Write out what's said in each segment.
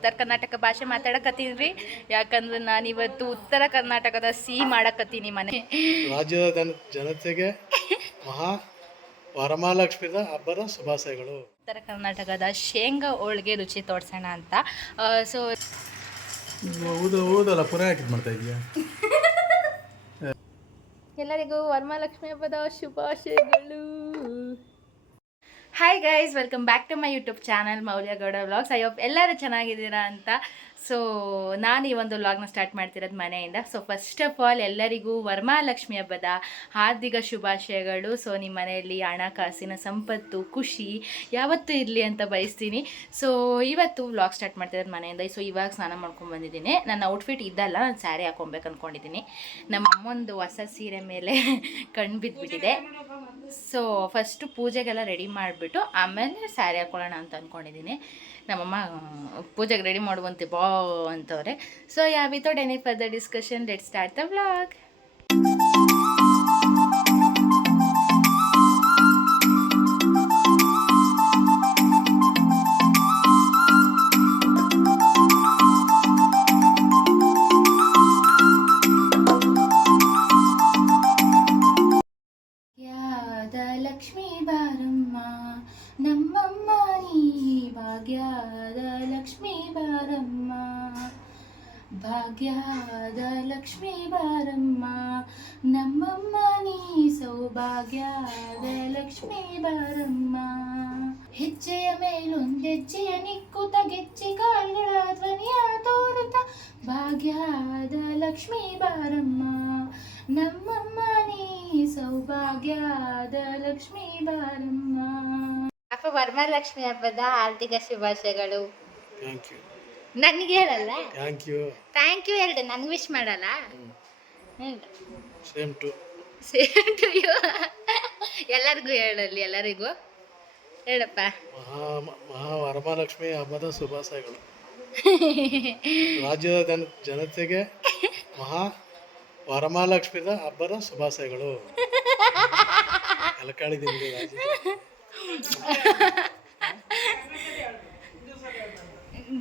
ಉತ್ತರ ಕರ್ನಾಟಕ ಭಾಷೆ ಮಾತಾಡಕತ್ತೀನಿ ರೀ. ಯಾಕಂದ್ರೆ ನಾನು ಇವತ್ತು ಉತ್ತರ ಕರ್ನಾಟಕದ ಸಿಹಿ ಮಾಡಕತ್ತೀನಿ ಮನೆ. ರಾಜ್ಯದ ಜನತೆಗೆ ಮಹಾ ವರಮಹಾಲಕ್ಷ್ಮಿ ಹಬ್ಬದ ಶುಭಾಶಯಗಳು. ಉತ್ತರ ಕರ್ನಾಟಕದ ಶೇಂಗಾ ಹೋಳಿಗೆ ರುಚಿ ತೋರಿಸೋಣ ಅಂತ. ಸೊ ಹೌದಲ್ಲ ಪುರ ಹಾಕಿದ್ ಮಾಡ್ತಾ ಇದೀಯಾ? ಎಲ್ಲರಿಗೂ ವರಮಹಾಲಕ್ಷ್ಮಿ ಹಬ್ಬದ ಶುಭಾಶಯಗಳು. Hi guys, welcome back to my YouTube channel Moulya Gowda vlogs. I hope ಎಲ್ಲರೂ ಚೆನ್ನಾಗಿದ್ದೀರಾ ಅಂತ. ಸೊ ನಾನು ಈ ಒಂದು ವ್ಲಾಗ್ನ ಸ್ಟಾರ್ಟ್ ಮಾಡ್ತಿರೋದು ಮನೆಯಿಂದ. ಸೊ ಫಸ್ಟ್ ಆಫ್ ಆಲ್ ಎಲ್ಲರಿಗೂ ವರಮಹಾಲಕ್ಷ್ಮಿ ಹಬ್ಬದ ಹಾರ್ದಿಕ ಶುಭಾಶಯಗಳು. ಸೊ ನಿಮ್ಮ ಮನೆಯಲ್ಲಿ ಹಣಕಾಸಿನ ಸಂಪತ್ತು ಖುಷಿ ಯಾವತ್ತೂ ಇರಲಿ ಅಂತ ಬಯಸ್ತೀನಿ. ಸೊ ಇವತ್ತು ವ್ಲಾಗ್ ಸ್ಟಾರ್ಟ್ ಮಾಡ್ತಿರೋದು ಮನೆಯಿಂದ. ಸೊ ಇವಾಗ ಸ್ನಾನ ಮಾಡ್ಕೊಂಡು ಬಂದಿದ್ದೀನಿ. ನನ್ನ ಔಟ್ಫಿಟ್ ಇದ್ದಲ್ಲ, ನಾನು ಸ್ಯಾರಿ ಹಾಕೊಬೇಕು ಅಂದ್ಕೊಂಡಿದ್ದೀನಿ. ನಮ್ಮ ಅಮ್ಮೊಂದು ಹೊಸ ಸೀರೆ ಮೇಲೆ ಕಣ್ಣು ಬಿದ್ದುಬಿಟ್ಟಿದೆ. ಸೊ ಫಸ್ಟು ಪೂಜೆಗೆಲ್ಲ ರೆಡಿ ಮಾಡಿಬಿಟ್ಟು ಆಮೇಲೆ ಸ್ಯಾರಿ ಹಾಕೊಳ್ಳೋಣ ಅಂತ ಅಂದ್ಕೊಂಡಿದ್ದೀನಿ. ನಮ್ಮಮ್ಮ ಪೂಜೆಗೆ ರೆಡಿ ಮಾಡುವಂತೆ ಬಾ ಅಂತವ್ರೆ. So without any further discussion let start the vlog. Lakshmi ಬಾರಮ್ಮ ನಮ್ಮಮ್ಮ ನೀ ಭಾಗ್ಯದ ಲಕ್ಷ್ಮೀ ಬಾರಮ್ಮ, ಭಾಗ್ಯದ ಲಕ್ಷ್ಮೀ ಬಾರಮ್ಮ ನಮ್ಮಮ್ಮ ನೀ ಸೌಭಾಗ್ಯದ ಲಕ್ಷ್ಮೀ ಬಾರಮ್ಮ. ಹೆಜ್ಜೆಯ ಮೇಲೊಂದೆಜ್ಜೆಯ ನಿಕ್ಕುತ ಗೆಜ್ಜೆ ಕಾಲ್ಗಳ ಧ್ವನಿಯ ತೋರುತ್ತ ಭಾಗ್ಯದ ಲಕ್ಷ್ಮೀ ಬಾರಮ್ಮ ನಮ್ಮಮ್ಮ ನೀ ಸೌಭಾಗ್ಯದ ಲಕ್ಷ್ಮೀ ಬಾರಮ್ಮ. ಅಪ್ಪ ವರಮಹಾಲಕ್ಷ್ಮಿ ಹಬ್ಬದ ಹಾರ್ದಿಕ ಶುಭಾಶಯಗಳು. ನನಗೆ ಹೇಳಲ್ಲ? ಥ್ಯಾಂಕ್ ಯು ಹೇಳ್ದೆ, ನನಗೆ ವಿಶ್ ಮಾಡಲ್ಲ? Same to you. ಎಲ್ಲರಿಗೂ ಹೇಳಲ್ಲಿ, ಎಲ್ಲರಿಗೂ ಹೇಳಪ್ಪ. ಮಹಾ ವರಮಹಾಲಕ್ಷ್ಮಿ ಹಬ್ಬದ ಶುಭಾಶಯಗಳು. ರಾಜ್ಯದ ಜನತೆಗೆ ಮಹಾ ವರಮಹಾಲಕ್ಷ್ಮಿ ಹಬ್ಬದ ಶುಭಾಶಯಗಳು.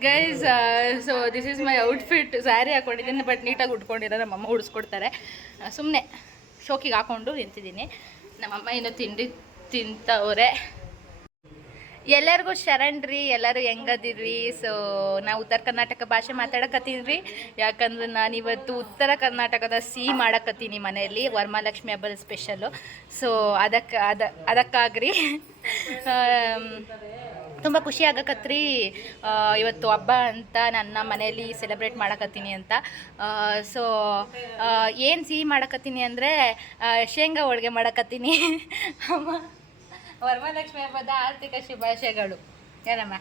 Guys, so this is my outfit. Sari ಹಾಕೊಂಡಿದ್ದೀನಿ, ಬಟ್ ನೀಟಾಗಿ ಉಟ್ಕೊಂಡಿರೋ. ನಮ್ಮಮ್ಮ ಉಡಿಸ್ಕೊಡ್ತಾರೆ. ಸುಮ್ಮನೆ ಶೋಕಿಗೆ ಹಾಕ್ಕೊಂಡು ನಿಂತಿದ್ದೀನಿ. ನಮ್ಮಮ್ಮ ಇನ್ನೂ ತಿಂಡಿ ತಿಂತವ್ರೆ. ಎಲ್ಲರಿಗೂ ಶರಣ್ ರೀ. ಎಲ್ಲರೂ ಹೆಂಗದಿರಿ? ಸೊ ನಾವು ಉತ್ತರ ಕರ್ನಾಟಕ ಭಾಷೆ ಮಾತಾಡಕತ್ತೀನಿ ರೀ. ಯಾಕಂದ್ರೆ ನಾನು ಇವತ್ತು ಉತ್ತರ ಕರ್ನಾಟಕದ ಸಿಹಿ ಮಾಡಕತ್ತೀನಿ ಮನೆಯಲ್ಲಿ, ವರಮಹಾಲಕ್ಷ್ಮಿ ಹಬ್ಬದ ಸ್ಪೆಷಲ್ಲು. ಸೊ ಅದಕ್ಕಾಗ್ರಿ ತುಂಬ ಖುಷಿ ಆಗಕತ್ರಿ. ಇವತ್ತು ಹಬ್ಬ ಅಂತ ನನ್ನ ಮನೆಯಲ್ಲಿ ಸೆಲೆಬ್ರೇಟ್ ಮಾಡಕತ್ತೀನಿ ಅಂತ. ಸೊ ಏನು ಸಿಹಿ ಮಾಡಕತ್ತೀನಿ ಅಂದರೆ ಶೇಂಗಾ ಹೋಳಿಗೆ ಮಾಡಕತ್ತೀನಿ. ಅಮ್ಮ ವರಮಹಾಲಕ್ಷ್ಮಿ ಹಬ್ಬದ ಆರ್ಥಿಕ ಶುಭಾಶಯಗಳು. ಏನಮ್ಮ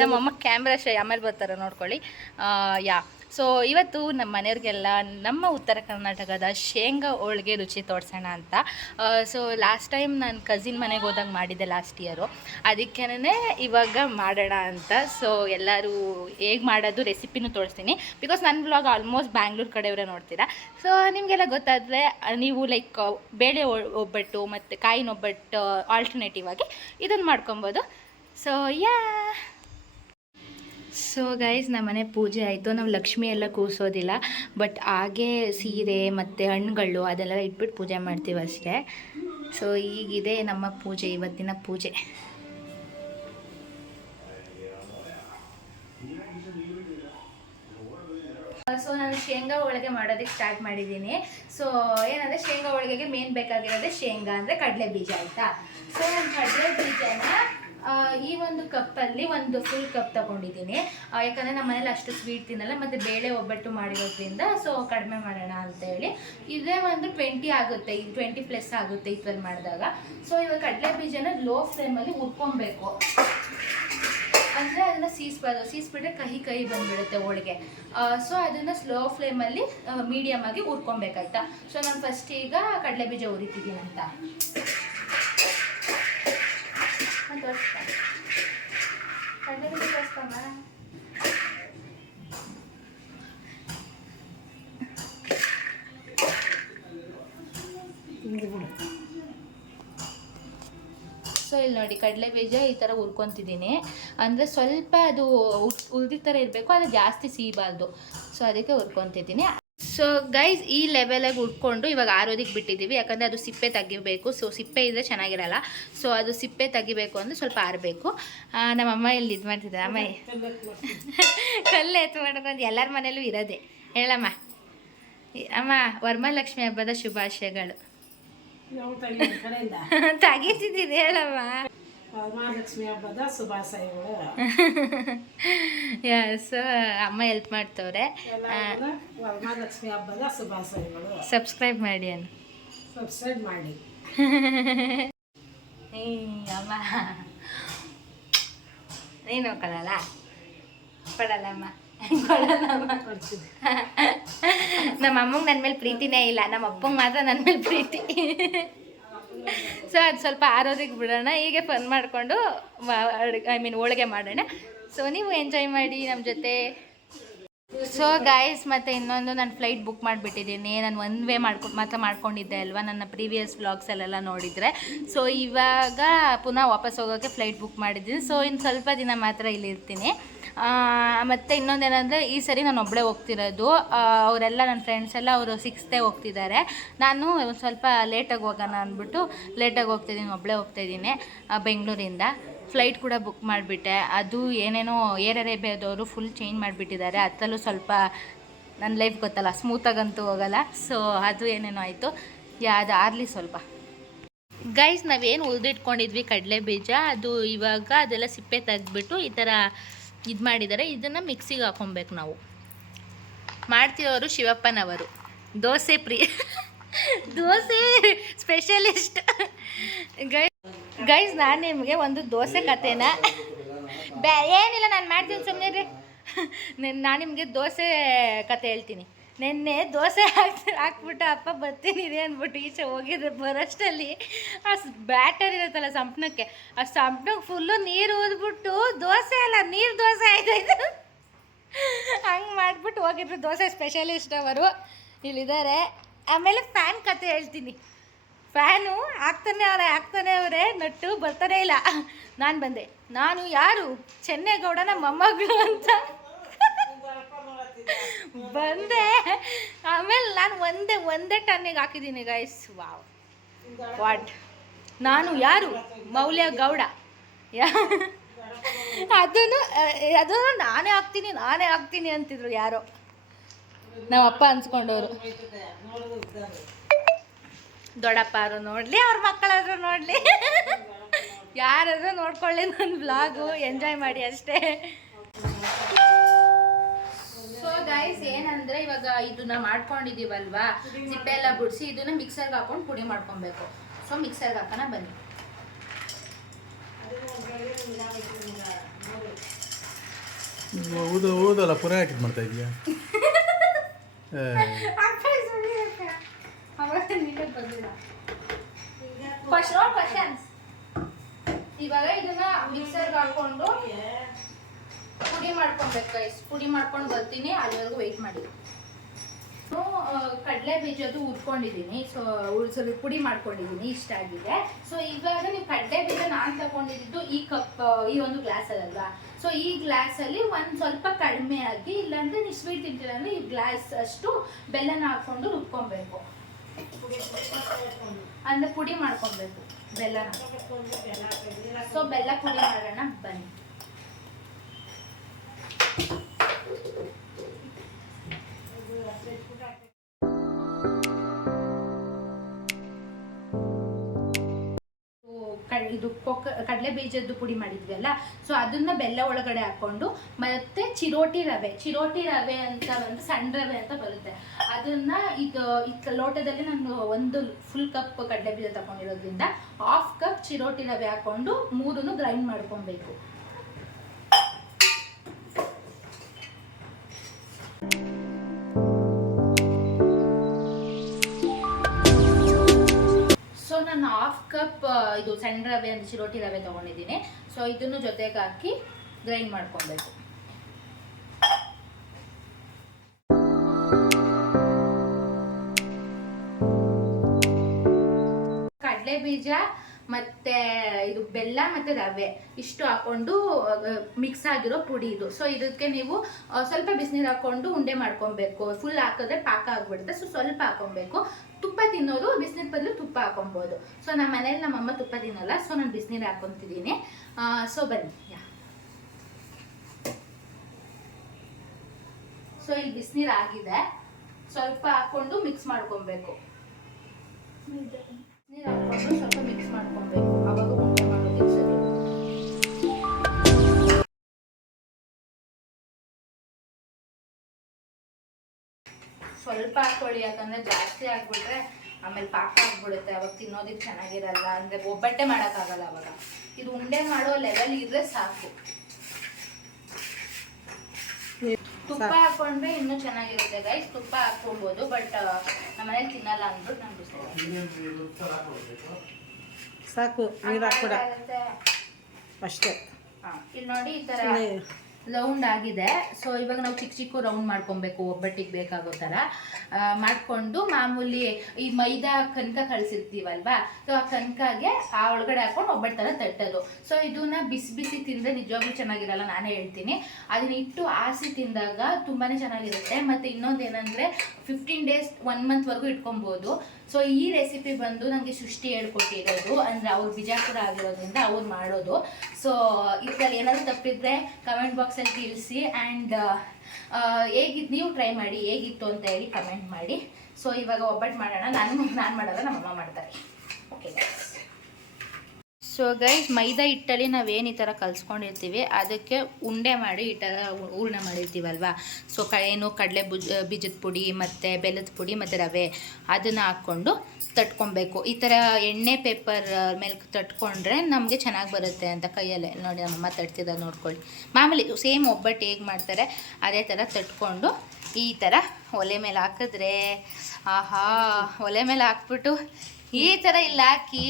ನಮ್ಮಮ್ಮ ಕ್ಯಾಮ್ರಾ ಆಮೇಲೆ ಬರ್ತಾರೆ ನೋಡ್ಕೊಳ್ಳಿ. ಸೊ ಇವತ್ತು ನಮ್ಮ ಮನೆಯವ್ರಿಗೆಲ್ಲ ನಮ್ಮ ಉತ್ತರ ಕರ್ನಾಟಕದ ಶೇಂಗಾ ಹೋಳಿಗೆ ರುಚಿ ತೋರಿಸೋಣ ಅಂತ. ಸೊ ಲಾಸ್ಟ್ ಟೈಮ್ ನಾನು ಕಸಿನ್ ಮನೆಗೆ ಹೋದಾಗ ಮಾಡಿದ್ದೆ ಲಾಸ್ಟ್ ಇಯರು, ಅದಕ್ಕೇ ಇವಾಗ ಮಾಡೋಣ ಅಂತ. ಸೊ ಎಲ್ಲರೂ ಹೇಗೆ ಮಾಡೋದು ರೆಸಿಪಿನೂ ತೋರಿಸ್ತೀನಿ. ಬಿಕಾಸ್ ನನ್ನ ವ್ಲಾಗ್ ಆಲ್ಮೋಸ್ಟ್ ಬ್ಯಾಂಗ್ಳೂರು ಕಡೆಯವರೇ ನೋಡ್ತೀರಾ. ಸೊ ನಿಮಗೆಲ್ಲ ಗೊತ್ತಾದರೆ ನೀವು ಲೈಕ್ ಬೇಳೆ ಒಬ್ಬಟ್ಟು ಮತ್ತು ಕಾಯಿನ ಒಬ್ಬಟ್ಟು ಆಲ್ಟರ್ನೇಟಿವ್ ಆಗಿ ಇದನ್ನು ಮಾಡ್ಕೊಬೋದು. ಸೊ ಸೊ ಗೈಸ್, ನಮ್ಮ ಮನೆ ಪೂಜೆ ಆಯಿತು. ನಾವು ಲಕ್ಷ್ಮಿ ಎಲ್ಲ ಕೂರಿಸೋದಿಲ್ಲ, ಬಟ್ ಹಾಗೆ ಸೀರೆ ಮತ್ತು ಹಣ್ಣುಗಳು ಅದೆಲ್ಲ ಇಟ್ಬಿಟ್ಟು ಪೂಜೆ ಮಾಡ್ತೀವಿ ಅಷ್ಟೇ. ಸೊ ಹೀಗಿದೆ ನಮ್ಮ ಪೂಜೆ, ಇವತ್ತಿನ ಪೂಜೆ. ಸೊ ನಾನು ಶೇಂಗಾ ಹೋಳಿಗೆ ಮಾಡೋದಕ್ಕೆ ಸ್ಟಾರ್ಟ್ ಮಾಡಿದ್ದೀನಿ. ಸೊ ಏನಂದರೆ ಶೇಂಗಾ ಹೋಳಿಗೆಗೆ ಮೇನ್ ಬೇಕಾಗಿರೋದೇ ಶೇಂಗಾ ಅಂದರೆ ಕಡಲೆ ಬೀಜ, ಆಯಿತಾ? ಸೊ ನಾನು ಕಡಲೆ ಬೀಜನ ಈ ಒಂದು ಕಪ್ಪಲ್ಲಿ ಒಂದು ಫುಲ್ ಕಪ್ ತೊಗೊಂಡಿದ್ದೀನಿ. ಯಾಕಂದರೆ ನಮ್ಮ ಮನೇಲಿ ಅಷ್ಟು ಸ್ವೀಟ್ ತಿನ್ನಲ್ಲ, ಮತ್ತು ಬೇಳೆ ಒಬ್ಬಟ್ಟು ಮಾಡಿರೋದ್ರಿಂದ ಸೊ ಕಡಿಮೆ ಮಾಡೋಣ ಅಂತೇಳಿ. ಇದೇ ಒಂದು 20 ಆಗುತ್ತೆ, 20+ ಆಗುತ್ತೆ ಈ ಥರ ಮಾಡಿದಾಗ. ಸೊ ಇವಾಗ ಕಡಲೆ ಬೀಜನ ಲೋ ಫ್ಲೇಮಲ್ಲಿ ಹುರ್ಕೊಬೇಕು. ಅಂದರೆ ಅದನ್ನು ಸೀಸ್ಬಿಟ್ರೆ ಕಹಿ ಬಂದುಬಿಡುತ್ತೆ ಹೋಳಿಗೆ. ಸೊ ಅದನ್ನು ಸ್ಲೋ ಫ್ಲೇಮಲ್ಲಿ ಮೀಡಿಯಮ್ ಆಗಿ ಹುರ್ಕೊಬೇಕಾಯ್ತಾ. ಸೊ ನಾನು ಫಸ್ಟ್ ಈಗ ಕಡಲೆ ಬೀಜ ಹುರಿತಿದ್ದೀನಿ ಅಂತ ತೋರಿಸ್ತಾರೆ. ಕಡಲೆ ಬೀಜ ತೋರಿಸ್ತಾಮ. ಸೊ ಇಲ್ಲಿ ನೋಡಿ ಕಡಲೆ ಬೀಜ ಈ ಥರ ಹುರ್ಕೊತಿದ್ದೀನಿ. ಅಂದರೆ ಸ್ವಲ್ಪ ಅದು ಉಳ್ದಿದ್ದ ಥರ ಇರಬೇಕು, ಅದು ಜಾಸ್ತಿ ಸೀಬಾರ್ದು. ಸೊ ಅದಕ್ಕೆ ಹುರ್ಕೊತಿದ್ದೀನಿ. ಸೊ ಗೈಸ್ ಈ ಲೆವೆಲಾಗಿ ಹುಡ್ಕೊಂಡು ಇವಾಗ ಆರೋದಕ್ಕೆ ಬಿಟ್ಟಿದ್ದೀವಿ, ಯಾಕಂದರೆ ಅದು ಸಿಪ್ಪೆ ತೆಗಿಬೇಕು. ಸೊ ಸಿಪ್ಪೆ ಇದ್ದರೆ ಚೆನ್ನಾಗಿರಲ್ಲ. ಸೊ ಅದು ಸಿಪ್ಪೆ ತೆಗಿಬೇಕು ಅಂದರೆ ಸ್ವಲ್ಪ ಆರಬೇಕು. ನಮ್ಮಮ್ಮ ಇಲ್ಲಿ ಇದು ಮಾಡ್ತಿದ್ದಾರೆ. ಅಮ್ಮ ಕಲ್ಲು ಎತ್ತು ಮಾಡ್ಕೊಂಡು ಎಲ್ಲರ ಮನೇಲೂ ಇರೋದೆ. ಹೇಳಮ್ಮ ಅಮ್ಮ, ವರಮಹಾಲಕ್ಷ್ಮಿ ಹಬ್ಬದ ಶುಭಾಶಯಗಳು. ತೆಗಿತಿದ್ದೀನಿ ಹೇಳಮ್ಮ. ವರಮಹಾಲಕ್ಷ್ಮಿ ಹಬ್ಬದ ಶುಭಾಶಯಗಳು. ಸೊ ಅಮ್ಮ ಹೆಲ್ಪ್ ಮಾಡ್ತವ್ರೆ. ವರಮಹಾಲಕ್ಷ್ಮಿ ಹಬ್ಬದ ಶುಭಾಶಯಗಳು. ಸಬ್ಸ್ಕ್ರೈಬ್ ಮಾಡಿ ಅನ್ನು. ಸಬ್ಸ್ಕ್ರೈಬ್ ಮಾಡಿ. ಅಮ್ಮ ನೀನು ಕೊಡಲ್ಲ? ಕೊಡಲ್ಲಮ್ಮ, ಕೊಡಲ್ಲಮ್ಮ. ನಮ್ಮ ಅಮ್ಮಂಗೆ ನನ್ನ ಮೇಲೆ ಪ್ರೀತಿನೇ ಇಲ್ಲ, ನಮ್ಮ ಅಪ್ಪಂಗೆ ಮಾತ್ರ ನನ್ನ ಮೇಲೆ ಪ್ರೀತಿ. ಸೊ ಅದು ಸ್ವಲ್ಪ ಆರೋದಕ್ಕೆ ಬಿಡೋಣ, ಹೀಗೆ ಫನ್ ಮಾಡಿಕೊಂಡು ಹೋಳಿಗೆ ಮಾಡೋಣ. ಸೊ ನೀವು ಎಂಜಾಯ್ ಮಾಡಿ ನಮ್ಮ ಜೊತೆ. ಸೊ ಗಾಯ್ಸ್, ಮತ್ತು ಇನ್ನೊಂದು ನಾನು ಫ್ಲೈಟ್ ಬುಕ್ ಮಾಡಿಬಿಟ್ಟಿದ್ದೀನಿ. ನಾನು ಒನ್ ವೇ ಮಾಡ್ಕೊಂಡಿದ್ದೆ ಅಲ್ವಾ ನನ್ನ ಪ್ರೀವಿಯಸ್ ವ್ಲಾಗ್ಸಲ್ಲೆಲ್ಲ ನೋಡಿದರೆ. ಸೊ ಇವಾಗ ಪುನಃ ವಾಪಸ್ ಹೋಗೋಕ್ಕೆ ಫ್ಲೈಟ್ ಬುಕ್ ಮಾಡಿದ್ದೀನಿ. ಸೊ ಇನ್ನು ಸ್ವಲ್ಪ ದಿನ ಮಾತ್ರ ಇಲ್ಲಿ ಇರ್ತೀನಿ. ಮತ್ತು ಇನ್ನೊಂದೇನೆಂದರೆ ಈ ಸರಿ ನಾನು ಒಬ್ಬಳೇ ಹೋಗ್ತಿರೋದು. ಅವರೆಲ್ಲ ನನ್ನ ಫ್ರೆಂಡ್ಸ್ ಎಲ್ಲ ಅವರು 6th ಹೋಗ್ತಿದ್ದಾರೆ. ನಾನು ಒಂದು ಸ್ವಲ್ಪ ಲೇಟಾಗಿ ಹೋಗೋಣ ಅಂದ್ಬಿಟ್ಟು ಲೇಟಾಗಿ ಹೋಗ್ತಾಯಿದ್ದೀನಿ, ಒಬ್ಬಳೇ ಹೋಗ್ತಾಯಿದ್ದೀನಿ ಬೆಂಗಳೂರಿಂದ. ಫ್ಲೈಟ್ ಕೂಡ ಬುಕ್ ಮಾಡಿಬಿಟ್ಟೆ. ಅದು ಏನೇನೋ ಏರ್ ಅರೇಬಿಯಾದವರು ಫುಲ್ ಚೇಂಜ್ ಮಾಡಿಬಿಟ್ಟಿದ್ದಾರೆ. ಅದರಲ್ಲೂ ಸ್ವಲ್ಪ ನನ್ನ ಲೈಫ್ ಗೊತ್ತಲ್ಲ, ಸ್ಮೂತಾಗಂತೂ ಹೋಗಲ್ಲ. ಸೊ ಅದು ಏನೇನೋ ಆಯಿತು, ಅದು ಆರಲಿ ಸ್ವಲ್ಪ. ಗೈಸ್, ನಾವೇನು ಉಳಿದಿಟ್ಕೊಂಡಿದ್ವಿ ಕಡಲೆ ಬೀಜ, ಅದು ಇವಾಗ ಅದೆಲ್ಲ ಸಿಪ್ಪೆ ತೆಗೆದ್ಬಿಟ್ಟು ಈ ಥರ ಇದು ಮಾಡಿದ್ದಾರೆ. ಇದನ್ನು ಮಿಕ್ಸಿಗೆ ಹಾಕೊಬೇಕು ನಾವು. ಮಾಡ್ತಿರೋರು ಶಿವಪ್ಪನವರು, ದೋಸೆ ದೋಸೆ ಸ್ಪೆಷಲಿಸ್ಟ್. ಗೈಸ್ ನಾನು ನಿಮಗೆ ಒಂದು ದೋಸೆ ಕಥೆನ ಏನಿಲ್ಲ, ನಾನು ಮಾಡ್ತೀನಿ ಸುಮ್ಮನೆ ರೀ. ನಾನು ನಿಮಗೆ ದೋಸೆ ಕತೆ ಹೇಳ್ತೀನಿ. ನೆನ್ನೆ ದೋಸೆ ಹಾಕ್ಬಿಟ್ಟು ಅಪ್ಪ ಬರ್ತೀನಿ ಇದೆ ಅಂದ್ಬಿಟ್ಟು ಈಚೆ ಹೋಗಿದ್ರೆ ಬರೋಷ್ಟಲ್ಲಿ ಆ ಬ್ಯಾಟರ್ ಇರುತ್ತಲ್ಲ ಸಂಪಣಕ್ಕೆ, ಆ ಸಂಪಣಕ್ಕೆ ಫುಲ್ಲು ನೀರು ಊದ್ಬಿಟ್ಟು ದೋಸೆ ಅಲ್ಲ ನೀರು ದೋಸೆ ಆಯ್ತಾಯ್ತು. ಹಂಗೆ ಮಾಡಿಬಿಟ್ಟು ಹೋಗಿದ್ರು ದೋಸೆ ಸ್ಪೆಷಲಿಸ್ಟ್ ಅವರು ಇಲ್ಲಿದ್ದಾರೆ. ಆಮೇಲೆ ಫ್ಯಾನ್ ಕತೆ ಹೇಳ್ತೀನಿ. ಫ್ಯಾನು ಹಾಕ್ತಾನೆ ಅವರೇ ನಟ್ಟು ಬರ್ತಾನೆ ಇಲ್ಲ. ನಾನು ಬಂದೆ, ನಾನು ಯಾರು, ಚೆನ್ನೇಗೌಡನ ಮೊಮ್ಮಗಳು ಅಂತ ಬಂದೆ. ಆಮೇಲೆ ನಾನು ಒಂದೇ ಟನ್ನಿಗೆ ಹಾಕಿದ್ದೀನಿ ಗೈಸ್. ವಾವ್ ವಾಟ್, ನಾನು ಯಾರು, ಮೌಲ್ಯ ಗೌಡ. ಅದನ್ನು ನಾನೇ ಹಾಕ್ತೀನಿ ಅಂತಿದ್ರು ಯಾರೋ ನಮ್ಮ ಅಪ್ಪ ಅನ್ಸ್ಕೊಂಡವರು. ದೊಡ್ಡಪ್ಪ ಅವರು ನೋಡಲಿ, ಅವ್ರ ಮಕ್ಕಳಾದ್ರೂ ನೋಡಲಿ, ಯಾರಾದರೂ ನೋಡ್ಕೊಳ್ಳಿ. ನನ್ನ ಬ್ಲಾಗು ಎಂಜಾಯ್ ಮಾಡಿ ಅಷ್ಟೇ. ಸೊ ಗೈಸ್, ಏನಂದರೆ ಇವಾಗ ಇದನ್ನ ಮಾಡ್ಕೊಂಡಿದ್ದೀವಲ್ವಾ, ಸಿಪ್ಪೆ ಎಲ್ಲ ಬಿಡಿಸಿ ಇದನ್ನ ಮಿಕ್ಸರ್ಗೆ ಹಾಕೊಂಡು ಪುಡಿ ಮಾಡ್ಕೊಬೇಕು. ಸೊ ಮಿಕ್ಸರ್ಗೆ ಹಾಕೋಣ ಬನ್ನಿ. ಓದಲ್ಲ ಪುರ ಹಾಕಿದ್ ಮಾಡ್ತಾ ಇದೀಯಾ? ಇವಾಗ ಇದನ್ನ ಮಿಕ್ಸರ್ಗೆ ಹಾಕೊಂಡು ಪುಡಿ ಮಾಡ್ಕೊಬೇಕು ಗೈಸ್. ಪುಡಿ ಮಾಡ್ಕೊಂಡು ಬರ್ತೀನಿ, ಅಲ್ಲಿವರೆಗೂ ವೆಯ್ಟ್ ಮಾಡಿ. ಕಡಲೆ ಬೀಜದ್ದು ಹುರ್ಕೊಂಡಿದ್ದೀನಿ. ಸೊ ಸ್ವಲ್ಪ ಪುಡಿ ಮಾಡ್ಕೊಂಡಿದ್ದೀನಿ, ಇಷ್ಟ ಆಗಿದೆ. ಸೊ ಇವಾಗ ನೀವು ಕಡಲೆ ಬೀಜ ನಾನು ತಗೊಂಡಿದ್ದು ಈ ಒಂದು ಗ್ಲಾಸಲ್ಲಲ್ವಾ, ಸೊ ಈ ಗ್ಲಾಸಲ್ಲಿ ಒಂದು ಸ್ವಲ್ಪ ಕಡಿಮೆ ಆಗಿ, ಇಲ್ಲಾಂದರೆ ನೀವು ಸ್ವೀಟ್ ತಿಂತೀರ ಅಂದರೆ ಈ ಗ್ಲಾಸ್ ಅಷ್ಟು ಬೆಲ್ಲನ ಹಾಕ್ಕೊಂಡು ರುಬ್ಕೊಬೇಕು. ಅಂದರೆ ಪುಡಿ ಮಾಡ್ಕೊಬೇಕು ಬೆಲ್ಲನ. ಸೊ ಬೆಲ್ಲ ಪುಡಿ ಮಾಡೋಣ ಬನ್ನಿ. ಇದು ಕಡಲೆ ಬೀಜದ್ದು ಪುಡಿ ಮಾಡಿದ್ವಿ ಅಲ್ಲ, ಸೊ ಅದನ್ನ ಬೆಲ್ಲ ಒಳಗಡೆ ಹಾಕೊಂಡು, ಮತ್ತೆ ಚಿರೋಟಿ ರವೆ ಅಂತ ಒಂದು ಸಣ್ಣ ರವೆ ಅಂತ ಬರುತ್ತೆ, ಅದನ್ನ ಇದು ಲೋಟದಲ್ಲಿ ನಾನು ಒಂದು ಫುಲ್ ಕಪ್ ಕಡಲೆ ಬೀಜ ತಗೊಂಡಿರೋದ್ರಿಂದ 1/2 ಕಪ್ ಚಿರೋಟಿ ರವೆ ಹಾಕೊಂಡು 3 ಗ್ರೈಂಡ್ ಮಾಡ್ಕೊಬೇಕು. ನಾನು 1/2 ಕಪ್ ಇದು ಸಣ್ಣ ರವೆ ಅಂದರೆ ಚಿರೋಟಿ ರವೆ ತೊಗೊಂಡಿದ್ದೀನಿ. ಸೊ ಇದನ್ನು ಜೊತೆಗೆ ಹಾಕಿ ಗ್ರೈಂಡ್ ಮಾಡ್ಕೊಬೇಕು. ಕಡಲೆ ಬೀಜ ಮತ್ತು ಇದು ಬೆಲ್ಲ ಮತ್ತು ರವೆ ಇಷ್ಟು ಹಾಕ್ಕೊಂಡು ಮಿಕ್ಸ್ ಆಗಿರೋ ಪುಡಿ ಇದು. ಸೊ ಇದಕ್ಕೆ ನೀವು ಸ್ವಲ್ಪ ಬಿಸಿನೀರು ಹಾಕ್ಕೊಂಡು ಉಂಡೆ ಮಾಡ್ಕೊಬೇಕು. ಫುಲ್ ಹಾಕಿದ್ರೆ ಪಾಕ ಆಗಿಬಿಡುತ್ತೆ. ಸೊ ಸ್ವಲ್ಪ ಹಾಕೊಬೇಕು. ತುಪ್ಪ ತಿನ್ನೋರು ಬಿಸಿನೀರು ಬದಲು ತುಪ್ಪ ಹಾಕೊಬೋದು. ಸೊ ನಮ್ಮ ಮನೇಲಿ ನಮ್ಮಮ್ಮ ತುಪ್ಪ ತಿನ್ನೋಲ್ಲ, ಸೊ ನಾನು ಬಿಸಿನೀರು ಹಾಕ್ಕೊತಿದ್ದೀನಿ. ಸೊ ಬನ್ನಿ. ಸೊ ಇಲ್ಲಿ ಬಿಸಿನೀರು ಆಗಿದೆ, ಸ್ವಲ್ಪ ಹಾಕ್ಕೊಂಡು ಮಿಕ್ಸ್ ಮಾಡ್ಕೊಬೇಕು. ನೀರು ಹಾಕ್ಕೊಂಡು ಸ್ವಲ್ಪ ಮಿಕ್ಸ್ ಮಾಡ್ಕೊಬೇಕು, ಅವಾಗ ಉಂಡೆ ಮಾಡೋದಕ್ಕೆ ಸರಿ. ಸ್ವಲ್ಪ ಹಾಕೊಳ್ಳಿ, ಯಾಕಂದ್ರೆ ಜಾಸ್ತಿ ಆಗ್ಬಿಟ್ರೆ ಆಮೇಲೆ ಪಾಕ ಆಗ್ಬಿಡುತ್ತೆ, ಅವಾಗ ತಿನ್ನೋದಕ್ಕೆ ಚೆನ್ನಾಗಿರಲ್ಲ. ಅಂದ್ರೆ ಒಬ್ಬಟ್ಟೆ ಮಾಡೋಕ್ಕಾಗಲ್ಲ ಅವಾಗ. ಇದು ಉಂಡೆ ಮಾಡೋ ಲೆವೆಲ್ ಇದ್ರೆ ಸಾಕು. ತುಪ್ಪ ಹಾಕೊಂಡ್ರೆ ಇನ್ನೂ ಚೆನ್ನಾಗಿರುತ್ತೆ ಗೈಸ್. ತುಪ್ಪ ಹಾಕ್ಕೊಬೋದು, ಬಟ್ ನಮ್ಮ ಮನೇಲಿ ತಿನ್ನಲ್ಲ ಅಂದ್ಬಿಟ್ಟು ನಾನು ಸಾಕು, ನೀರು ಹಾಕ್ಬಿಡ ಅಷ್ಟೇ. ಇಲ್ಲಿ ನೋಡಿ ಈ ತರ ರೌಂಡ್ ಆಗಿದೆ. ಸೊ ಇವಾಗ ನಾವು ಚಿಕ್ಕ ಚಿಕ್ಕ ರೌಂಡ್ ಮಾಡ್ಕೊಬೇಕು, ಒಬ್ಬಟ್ಟಿಗೆ ಬೇಕಾಗೋ ಥರ ಮಾಡಿಕೊಂಡು ಮಾಮೂಲಿ ಈ ಮೈದಾ ಕನಕ ಕಳಿಸಿರ್ತೀವಲ್ವಾ, ಸೊ ಆ ಕನಕಾಗೆ ಆ ಒಳಗಡೆ ಹಾಕೊಂಡು ಒಬ್ಬಟ್ಟು ಥರ ತಟ್ಟೋದು. ಸೊ ಇದನ್ನ ಬಿಸಿ ಬಿಸಿ ತಿಂದರೆ ನಿಜವಾಗ್ಲೂ ಚೆನ್ನಾಗಿರಲ್ಲ, ನಾನೇ ಹೇಳ್ತೀನಿ. ಅದನ್ನ ಇಟ್ಟು ಆಸಿ ತಿಂದಾಗ ತುಂಬಾ ಚೆನ್ನಾಗಿರುತ್ತೆ. ಮತ್ತು ಇನ್ನೊಂದು ಏನಂದರೆ 15 days 1 monthವರೆಗೂ ಇಟ್ಕೊಬೋದು. ಸೊ ಈ ರೆಸಿಪಿ ಬಂದು ನನಗೆ ಸೃಷ್ಟಿ ಹೇಳ್ಕೊಟ್ಟಿರೋದು, ಅಂದರೆ ಅವ್ರು ಬಿಜಾಪುರ ಆಗಿರೋದ್ರಿಂದ ಅವ್ರು ಮಾಡೋದು. ಸೊ ಇದರಲ್ಲಿ ಏನಾದರೂ ತಪ್ಪಿದ್ರೆ ಕಮೆಂಟ್ ಬಾಕ್ಸಲ್ಲಿ ತಿಳಿಸಿ. ಆ್ಯಂಡ್ ಹೇಗಿತ್ತು, ನೀವು ಟ್ರೈ ಮಾಡಿ ಹೇಗಿತ್ತು ಅಂತ ಹೇಳಿ ಕಮೆಂಟ್ ಮಾಡಿ. ಸೊ ಇವಾಗ ಒಬ್ಬಟ್ಟು ಮಾಡೋಣ. ನಾನು ಮಾಡಲ್ಲ, ನಮ್ಮಮ್ಮ ಮಾಡ್ತಾರೆ. Okay guys. ಸೊ ಗೈಸ್, ಮೈದಾ ಹಿಟ್ಟಲ್ಲಿ ನಾವೇನು ಈ ಥರ ಕಲಿಸ್ಕೊಂಡಿರ್ತೀವಿ ಅದಕ್ಕೆ ಉಂಡೆ ಮಾಡಿ ಈ ಥರ ಹೂರ್ಣ ಮಾಡಿರ್ತೀವಲ್ವ. ಸೊ ಏನು ಕಡಲೆ ಬೀಜದ ಪುಡಿ ಮತ್ತು ಬೆಲ್ಲದ ಪುಡಿ ಮತ್ತು ರವೆ ಅದನ್ನು ಹಾಕ್ಕೊಂಡು ತಟ್ಕೊಬೇಕು. ಈ ಥರ ಎಣ್ಣೆ ಪೇಪರ್ ಮೇಲೆ ತಟ್ಕೊಂಡ್ರೆ ನಮಗೆ ಚೆನ್ನಾಗಿ ಬರುತ್ತೆ ಅಂತ ಕೈಯಲ್ಲೇ ನೋಡಿ ನಮ್ಮಮ್ಮ ತಟ್ತಿದ್ದಾರೆ ನೋಡ್ಕೊಳ್ಳಿ. ಮಾಮೂಲಿ ಸೇಮ್ ಒಬ್ಬಟ್ಟು ಹೇಗೆ ಮಾಡ್ತಾರೆ ಅದೇ ಥರ ತಟ್ಕೊಂಡು ಈ ಥರ ಒಲೆ ಮೇಲೆ ಹಾಕಿದ್ರೆ, ಆಹಾ, ಒಲೆ ಮೇಲೆ ಹಾಕ್ಬಿಟ್ಟು ಈ ಥರ ಇಲ್ಲಿ ಹಾಕಿ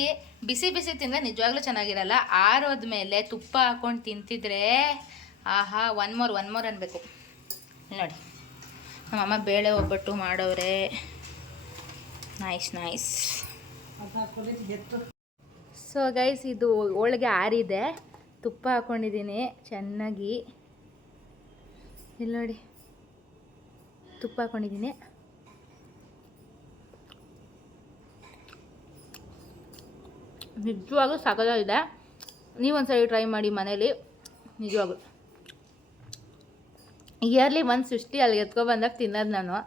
ಬಿಸಿ ಬಿಸಿ ತಿಂದರೆ ನಿಜವಾಗ್ಲೂ ಚೆನ್ನಾಗಿರಲ್ಲ. ಆರೋದ್ಮೇಲೆ ತುಪ್ಪ ಹಾಕ್ಕೊಂಡು ತಿಂತಿದ್ರೆ ಆಹಾ, ಒನ್ ಮೋರ್ ಅನ್ಬೇಕು. ನೋಡಿ ನಮ್ಮಮ್ಮ ಬೇಳೆ ಒಬ್ಬಟ್ಟು ಮಾಡೋರೆ. ನೈಸ್. ಸೊ ಗೈಸ್, ಇದು ಹೋಳಿಗೆ ಆರಿದೆ, ತುಪ್ಪ ಹಾಕ್ಕೊಂಡಿದ್ದೀನಿ ಚೆನ್ನಾಗಿ. ಇಲ್ಲಿ ನೋಡಿ ತುಪ್ಪ ಹಾಕ್ಕೊಂಡಿದ್ದೀನಿ. ನಿಜವಾಗ್ಲೂ ಸಖತ್ತಾಗಿದೆ. ನೀವೊಂದ್ಸರಿ ಟ್ರೈ ಮಾಡಿ ಮನೇಲಿ. ನಿಜವಾಗ್ಲೂ ಇಯರ್ಲಿ ಒಂದು ಸೃಷ್ಟಿ ಅಲ್ಲಿ ಎತ್ಕೊಬಂದಾಗ ತಿನ್ನೋದು ನಾನು.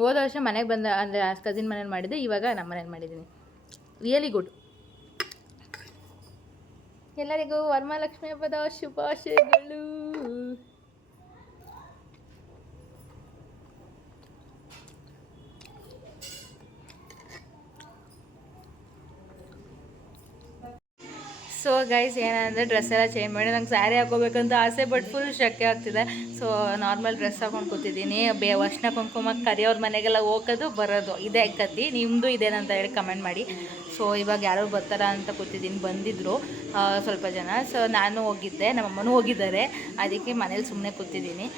ಹೋದ ವರ್ಷ ಮನೆಗೆ ಬಂದ, ಅಂದರೆ ಕಸಿನ್ ಮನೇಲಿ ಮಾಡಿದ್ದೆ, ಇವಾಗ ನಮ್ಮ ಮನೇಲಿ ಮಾಡಿದ್ದೀನಿ. Really good. ಎಲ್ಲರಿಗೂ ವರಮಹಾಲಕ್ಷ್ಮಿ ಹಬ್ಬದ ಶುಭಾಶಯಗಳು. ಸೊ ಗೈಸ್, ಏನಂದರೆ ಡ್ರೆಸ್ ಎಲ್ಲ ಚೇಂಜ್ ಮಾಡಿ ನಂಗೆ ಸ್ಯಾರಿ ಹಾಕೋಬೇಕಂತ ಆಸೆ, ಬಟ್ ಫುಲ್ ಶಕ್ಯ ಆಗ್ತಿದೆ. ಸೊ ನಾರ್ಮಲ್ ಡ್ರೆಸ್ ಹಾಕೊಂಡು ಕೂತಿದ್ದೀನಿ. ಅರ್ಶಿನ ಕುಂಕುಮಕ್ಕೆ ಕರಿಯವ್ರ ಮನೆಗೆಲ್ಲ ಹೋಗೋದು ಬರೋದು ಇದೇ ಕತ್ತಿ. ನಿಮ್ಮದು ಇದೇನಂತ ಹೇಳಿ ಕಮೆಂಟ್ ಮಾಡಿ. ಸೊ ಇವಾಗ ಯಾರು ಬರ್ತಾರ ಅಂತ ಕೂತಿದ್ದೀನಿ. ಬಂದಿದ್ದರು ಸ್ವಲ್ಪ ಜನ. ಸೊ ನಾನು ಹೋಗಿದ್ದೆ, ನಮ್ಮಮ್ಮನೂ ಹೋಗಿದ್ದಾರೆ, ಅದಕ್ಕೆ ಮನೇಲಿ ಸುಮ್ಮನೆ ಕೂತಿದ್ದೀನಿ.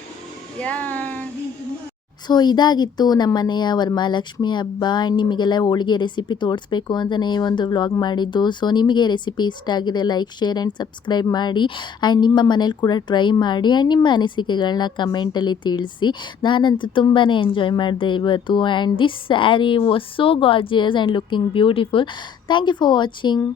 ಸೊ ಇದಾಗಿತ್ತು ನಮ್ಮ ಮನೆಯ ವರಮಹಾಲಕ್ಷ್ಮಿ ಹಬ್ಬ. ನಿಮಗೆಲ್ಲ ಹೋಳಿಗೆ ರೆಸಿಪಿ ತೋರಿಸ್ಬೇಕು ಅಂತಲೇ ಒಂದು ವ್ಲಾಗ್ ಮಾಡಿದ್ದು. ಸೊ ನಿಮಗೆ ರೆಸಿಪಿ ಇಷ್ಟ ಆಗಿದೆ, ಲೈಕ್, ಶೇರ್ ಆ್ಯಂಡ್ ಸಬ್ಸ್ಕ್ರೈಬ್ ಮಾಡಿ. ಆ್ಯಂಡ್ ನಿಮ್ಮ ಮನೇಲಿ ಕೂಡ ಟ್ರೈ ಮಾಡಿ. ಆ್ಯಂಡ್ ನಿಮ್ಮ ಅನಿಸಿಕೆಗಳನ್ನ ಕಮೆಂಟಲ್ಲಿ ತಿಳಿಸಿ. ನಾನಂತೂ ತುಂಬಾ ಎಂಜಾಯ್ ಮಾಡಿದೆ ಇವತ್ತು. And this sari was so gorgeous and looking beautiful. Thank you for watching.